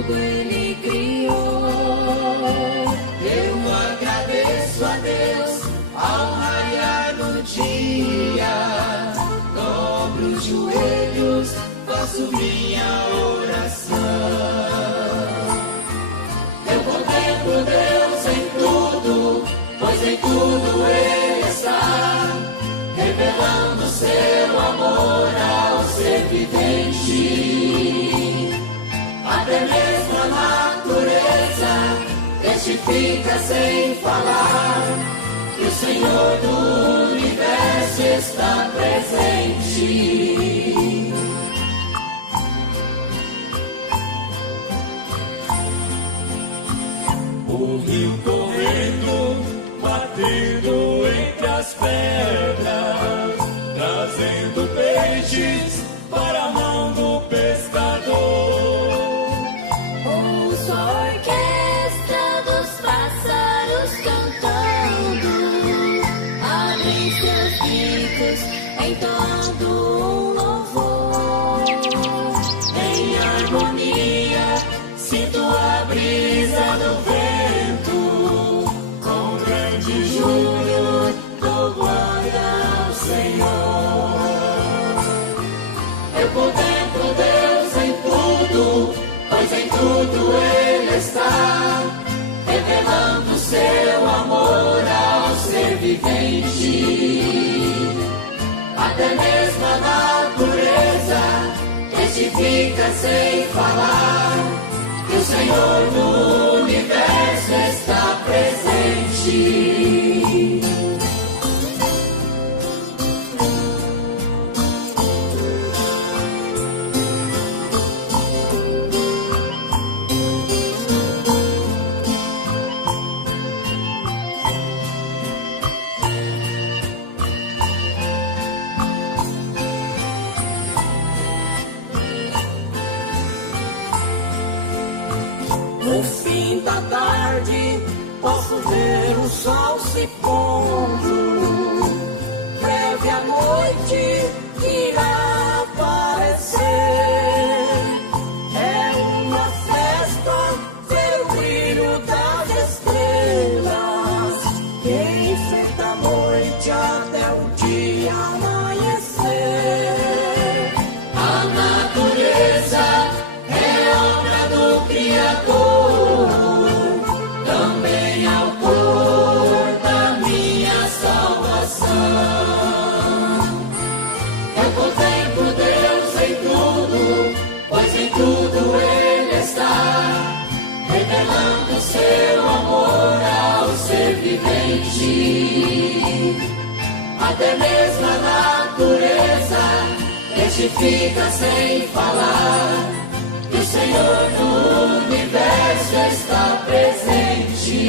tudo Ele criou. Eu agradeço a Deus ao raiar do dia. Dobro os joelhos, faço minha oração. Eu contemplo Deus em tudo, pois em tudo Ele está, revelando seu amor ao ser vivente. Até mesmo a natureza testifica sem falar que o Senhor do universo está presente. O rio correndo, batendo entre as pedras, trazendo peixes para a mão do pescador. Ouço a orquestra dos pássaros cantando, abrem seus bicos em todo um louvor. Em harmonia, sinto a brisa do vento, com grande júbilo dou glória ao Senhor. Eu contemplo Deus em tudo, pois em tudo Ele está, revelando seu amor ao ser vivente. Até mesmo a natureza testifica sem falar que o Senhor do universo está presente. No fim da tarde, posso ver o sol se pondo. Breve a noite irá aparecer. É uma festa, ver o brilho das estrelas, que enfeita a noite até o dia amanhecer. A natureza é obra do Criador, também autor da minha salvação. Eu contemplo Deus em tudo, pois em tudo Ele está, revelando seu amor ao ser vivente. Até mesmo a natureza testifica sem falar que o Senhor do universo está presente.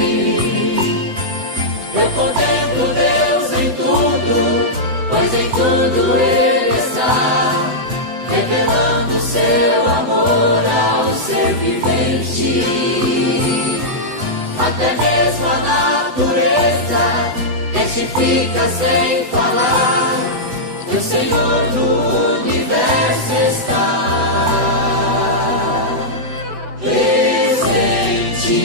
Eu contemplo Deus em tudo, pois em tudo Ele está, revelando seu amor ao ser vivente. Até mesmo a natureza testifica sem falar que o Senhor do universo está presente.